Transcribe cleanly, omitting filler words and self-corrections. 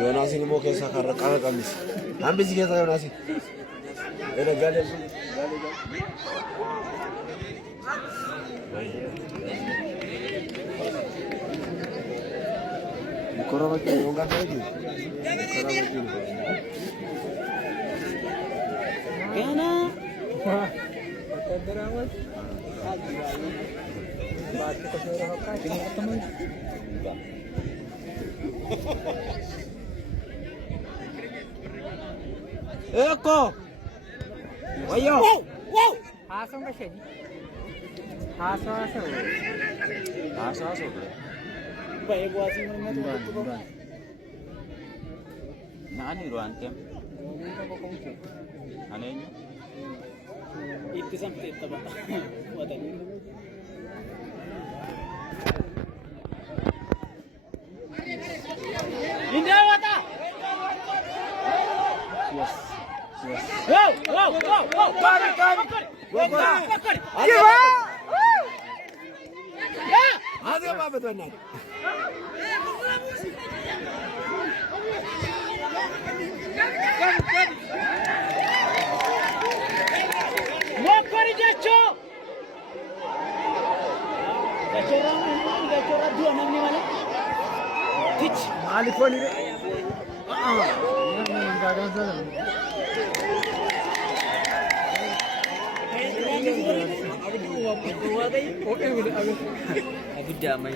Yoonasi ni moo keessa karra qaba qamis. Hambisi keessa Yoonasi. Ena galee sun. Koroma ke yonga kaji. Koroma ke. Kana. Drama. बात तो कुछ और होता है कि खत्म हो एको वयो हासों का शेजी हासों भाई बुआसी में तो नानी रुआन के अने इत्तेजाम ते तबा वतन Indra wata. yes Wow, wow, wow, wow. Bakar. Ayo. Ya. Hadi apa betul nak? Bakar jacho. Gacora dua namanya mana? Tich. Ali pun ini. Aku damai